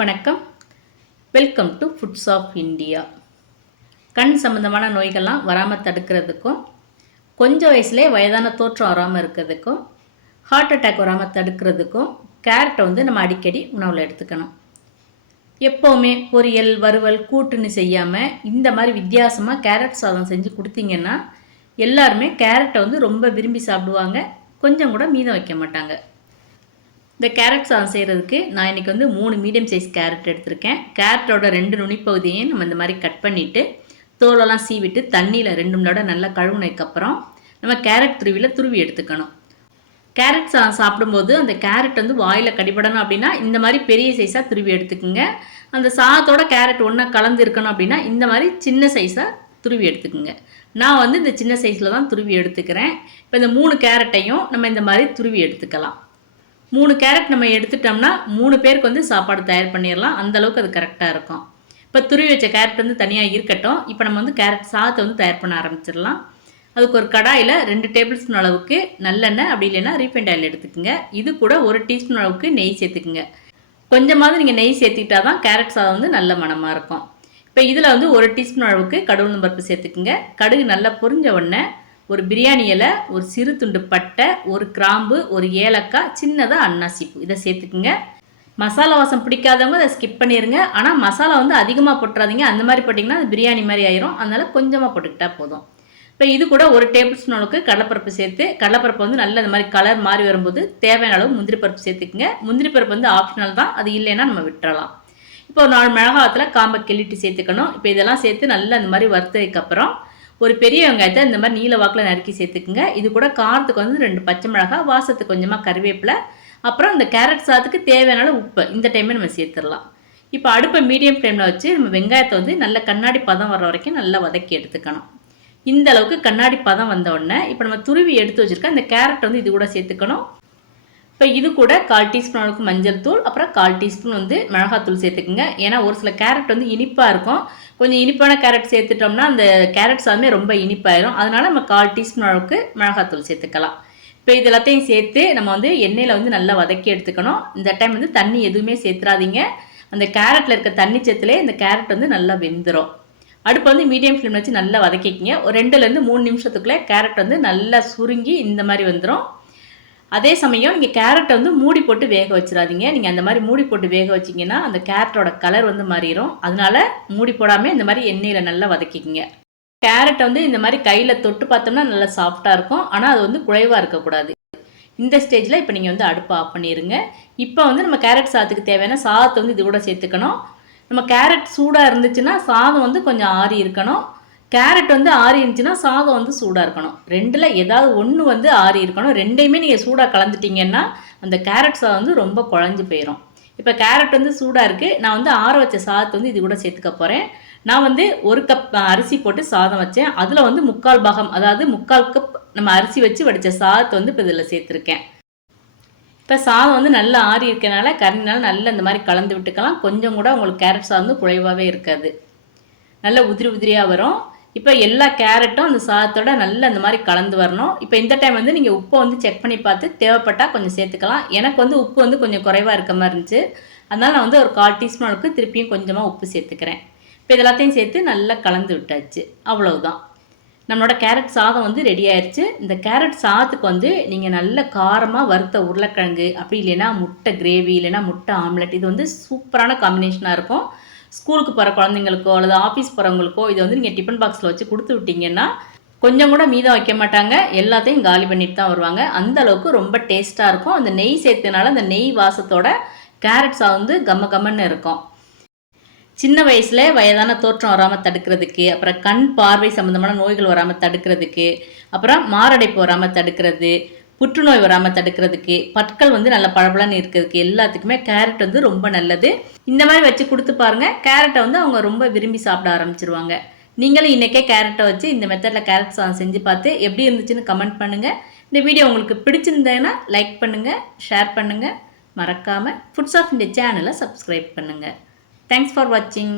வணக்கம். Welcome to foods of India. கண் சம்பந்தமான நோய்கள்லாம் வராமல் தடுக்கிறதுக்கும், கொஞ்சம் வயசுலேயே வயதான தோற்றம் வராமல் இருக்கிறதுக்கும், ஹார்ட் அட்டாக் வராமல் தடுக்கிறதுக்கும் கேரட்டை நம்ம அடிக்கடி உணவில் எடுத்துக்கணும். எப்போவுமே பொரியல், வறுவல், கூட்டுன்னு செய்யாமல் இந்த மாதிரி வித்தியாசமாக கேரட் சாதம் செஞ்சு கொடுத்தீங்கன்னா எல்லாருமே கேரட்டை ரொம்ப விரும்பி சாப்பிடுவாங்க. கொஞ்சம் கூட மீதம் வைக்க மாட்டாங்க. இந்த கேரட் சாதம் செய்கிறதுக்கு நான் இன்றைக்கி 3 மீடியம் சைஸ் கேரட் எடுத்திருக்கேன். கேரட்டோட 2 நுனிப்பகுதியையும் நம்ம இந்த மாதிரி கட் பண்ணிவிட்டு தோலெல்லாம் சீவிட்டு தண்ணியில் 2 மணி நேரம் நல்லா கழுவுனதுக்கப்புறம் நம்ம கேரட் துருவி எடுத்துக்கணும். கேரட் சாதம் சாப்பிடும்போது அந்த கேரட் வாயில் கடிபடணும் அப்படின்னா இந்த மாதிரி பெரிய சைஸாக துருவி எடுத்துக்கோங்க. அந்த சாதத்தோட கேரட் ஒன்றா கலந்து இருக்கணும் அப்படின்னா இந்த மாதிரி சின்ன சைஸாக துருவி எடுத்துக்கோங்க. நான் இந்த சின்ன சைஸில் தான் துருவி எடுத்துக்கிறேன். இப்போ இந்த 3 கேரட்டையும் நம்ம இந்த மாதிரி துருவி எடுத்துக்கலாம். 3 கேரட் நம்ம எடுத்துட்டோம்னா 3 பேருக்கு சாப்பாடு தயார் பண்ணிடலாம். அந்தளவுக்கு அது கரெக்டாக இருக்கும். இப்போ துருவி வச்ச கேரட் தனியாக இருக்கட்டும். இப்போ நம்ம கேரட் சாதத்தை தயார் பண்ண ஆரம்பிச்சிடலாம். அதுக்கு ஒரு கடாயில் 2 டேபிள் ஸ்பூன் அளவுக்கு நல்லெண்ணெய், அப்படி இல்லைன்னா ரீஃபைண்ட் ஆயில் எடுத்துக்கோங்க. இது கூட 1 டீஸ்பூன் அளவுக்கு நெய் சேர்த்துக்குங்க. கொஞ்சமாவது நீங்கள் நெய் சேர்த்துக்கிட்டா தான் கேரட் சாதம் நல்ல மணமாக இருக்கும். இப்போ இதில் 1 டீஸ்பூன் அளவுக்கு கடுகு உளுந்தம் பருப்பு சேர்த்துக்குங்க. கடுகு நல்லா பொரிஞ்ச உடனே ஒரு பிரியாணி இலை, ஒரு சிறு துண்டு பட்டை, ஒரு கிராம்பு, ஒரு ஏலக்காய், சின்னதாக அன்னாசி பூ இதை சேர்த்துக்குங்க. மசாலா வாசம் பிடிக்காதவங்க அதை ஸ்கிப் பண்ணிடுங்க. ஆனால் மசாலா அதிகமாக போட்டுறாதீங்க. அந்த மாதிரி போட்டிங்கன்னா அது பிரியாணி மாதிரி ஆயிரும். அதனால் கொஞ்சமாக போட்டுக்கிட்டா போதும். இப்போ இது கூட 1 டேபிள் ஸ்பூன் அளவுக்கு கடலைப்பருப்பு சேர்த்து, கடலைப்பருப்பு நல்ல இந்த மாதிரி கலர் மாறி வரும்போது தேவையான அளவு முந்திரி பருப்பு சேர்த்துக்குங்க. முந்திரி பருப்பு ஆப்ஷனல் தான், அது இல்லைன்னா நம்ம விட்டுறலாம். இப்போ ஒரு 4 மிளகாத்தில் காம்பை கிள்ளிட்டு சேர்த்துக்கணும். இப்போ இதெல்லாம் சேர்த்து நல்லா இந்த மாதிரி வறுத்ததுக்கப்புறம் ஒரு பெரிய வெங்காயத்தை இந்த மாதிரி நீல வாக்கில் நறுக்கி சேர்த்துக்குங்க. இது கூட காரத்துக்கு 2 பச்சை மிளகாய், வாசத்துக்கு கொஞ்சமாக கருவேப்பிலை, அப்புறம் இந்த கேரட் சாதத்துக்கு தேவையான உப்பு இந்த டைமே நம்ம சேர்த்துடலாம். இப்போ அடுப்பை மீடியம் ஃப்ளேமில் வச்சு நம்ம வெங்காயத்தை நல்ல கண்ணாடி பதம் வர வரைக்கும் நல்லா வதக்கி எடுத்துக்கணும். இந்த அளவுக்கு கண்ணாடி பதம் வந்த உடனே இப்போ நம்ம துருவி எடுத்து வச்சுருக்க இந்த கேரட் இது கூட சேர்த்துக்கணும். இப்போ இது கூட 1/4 டீஸ்பூன் அளவுக்கு மஞ்சள் தூள், அப்புறம் 1/4 டீஸ்பூன் மிளகாத்தூள் சேர்த்துக்குங்க. ஏன்னா ஒரு சில கேரட் இனிப்பாக இருக்கும். கொஞ்சம் இனிப்பான கேரட் சேர்த்துட்டோம்னா அந்த கேரட் சாதமே ரொம்ப இனிப்பாயிரும். அதனால் நம்ம 1/4 டீஸ்பூன் அளவுக்கு மிளகாத்தூள் சேர்த்துக்கலாம். இப்போ இது எல்லாத்தையும் சேர்த்து நம்ம எண்ணெயில் நல்லா வதக்கி எடுத்துக்கணும். இந்த டைம் தண்ணி எதுவுமே சேர்த்துறாதீங்க. அந்த கேரட்டில் இருக்க தண்ணி சத்துலேயே இந்த கேரட் நல்லா வெந்துடும். அடுப்பு மீடியம் ஃப்ளேம் வச்சு நல்லா வதக்கிக்கிங்க. ஒரு 2லேருந்து 3 நிமிஷத்துக்குள்ளே கேரட் நல்லா சுருங்கி இந்த மாதிரி வந்துடும். அதே சமயம் நீங்கள் கேரட்டை மூடி போட்டு வேக வச்சிடாதீங்க. நீங்கள் அந்த மாதிரி மூடி போட்டு வேக வச்சிங்கன்னா அந்த கேரட்டோட கலர் மாறிடும். அதனால மூடி போடாமல் இந்த மாதிரி எண்ணெயில் நல்லா வதக்கிக்கிங்க. கேரட்டை இந்த மாதிரி கையில் தொட்டு பார்த்தோம்னா நல்லா சாஃப்டாக இருக்கும். ஆனால் அது குழைவாக இருக்கக்கூடாது. இந்த ஸ்டேஜில் இப்போ நீங்கள் அடுப்பை ஆஃப் பண்ணிடுங்க. இப்போ நம்ம கேரட் சாதத்துக்கு தேவையான சாதத்தை இது கூட சேர்த்துக்கணும். நம்ம கேரட் சூடாக இருந்துச்சுன்னா சாதம் கொஞ்சம் ஆறி இருக்கணும். கேரட் ஆறி இருந்துச்சுன்னா சாதம் சூடாக இருக்கணும். 2ல் ஏதாவது ஒன்று ஆறி இருக்கணும். 2யுமே நீங்கள் சூடாக கலந்துட்டிங்கன்னா அந்த கேரட் சாதம் ரொம்ப குழஞ்சி போயிடும். இப்போ கேரட் சூடாக இருக்குது. நான் ஆற வச்ச சாதத்தை இது கூட சேர்த்துக்க போகிறேன். நான் 1 கப் அரிசி போட்டு சாதம் வச்சேன். அதில் 3/4 பாகம், அதாவது 3/4 கப் நம்ம அரிசி வச்சு வடித்த சாதத்தை இப்போ இதில் சேர்த்துருக்கேன். இப்போ சாதம் நல்லா ஆறி இருக்கனால கரண்டினால நல்லா இந்த மாதிரி கலந்து விட்டுக்கலாம். கொஞ்சம் கூட உங்களுக்கு கேரட் சாதம் குழைவாகவே இருக்காது. நல்லா உதிரி உதிரியாக வரும். இப்போ எல்லா கேரட்டும் அந்த சாதத்தோட நல்லா இந்த மாதிரி கலந்து வரணும். இப்போ இந்த டைம் நீங்கள் உப்பை செக் பண்ணி பார்த்து தேவைப்பட்டால் கொஞ்சம் சேர்த்துக்கலாம். எனக்கு உப்பு கொஞ்சம் குறைவாக இருக்க மாதிரி இருந்துச்சு. அதனால் நான் ஒரு 1/4 டீஸ்பூன் அளவுக்கு திருப்பியும் கொஞ்சமாக உப்பு சேர்த்துக்கிறேன். இப்போ இதெல்லாத்தையும் சேர்த்து நல்லா கலந்து விட்டாச்சு. அவ்வளவுதான், நம்மளோட கேரட் சாதம் ரெடி ஆயிடுச்சு. இந்த கேரட் சாதத்துக்கு நீங்கள் நல்ல காரமாக வறுத்த உருளைக்கிழங்கு, அப்படி இல்லைன்னா முட்டை கிரேவி, இல்லைன்னா முட்டை ஆம்லெட், இது சூப்பரான காம்பினேஷனாக இருக்கும். ஸ்கூலுக்கு போகிற குழந்தைங்களுக்கோ அல்லது ஆஃபீஸ் போகிறவங்களுக்கோ இதை நீங்கள் டிஃபன் பாக்ஸில் வச்சு கொடுத்து விட்டிங்கன்னா கொஞ்சம் கூட மீதம் வைக்க மாட்டாங்க. எல்லாத்தையும் காலி பண்ணிட்டு தான் வருவாங்க. அந்த அளவுக்கு ரொம்ப டேஸ்ட்டாக இருக்கும். அந்த நெய் சேர்த்தனால அந்த நெய் வாசத்தோட கேரட் சாதம் கம்ம கம்மன்னு இருக்கும். சின்ன வயசில் வயதான தோற்றம் வராமல் தடுக்கிறதுக்கு, அப்புறம் கண் பார்வை சம்மந்தமான நோய்கள் வராமல் தடுக்கிறதுக்கு, அப்புறம் மாரடைப்பு வராமல் தடுக்கிறது, புற்றுநோய் வராமல் தடுக்கிறதுக்கு, பற்கள் நல்ல பளபளன்னு இருக்கிறதுக்கு எல்லாத்துக்குமே கேரட் ரொம்ப நல்லது. இந்த மாதிரி வச்சு கொடுத்து பாருங்கள். கேரட்டை அவங்க ரொம்ப விரும்பி சாப்பிட ஆரம்பிச்சிருவாங்க. நீங்களும் இன்றைக்கே கேரட்டை வச்சு இந்த மெத்தடில் கேரட் சாதம் செஞ்சு பார்த்து எப்படி இருந்துச்சுன்னு கமெண்ட் பண்ணுங்கள். இந்த வீடியோ உங்களுக்கு பிடிச்சிருந்தேன்னா லைக் பண்ணுங்கள், ஷேர் பண்ணுங்கள். மறக்காமல் ஃபுட்ஸ் ஆஃப் இந்தியா சேனலை சப்ஸ்கிரைப் பண்ணுங்கள். தேங்க்ஸ் ஃபார் வாட்சிங்.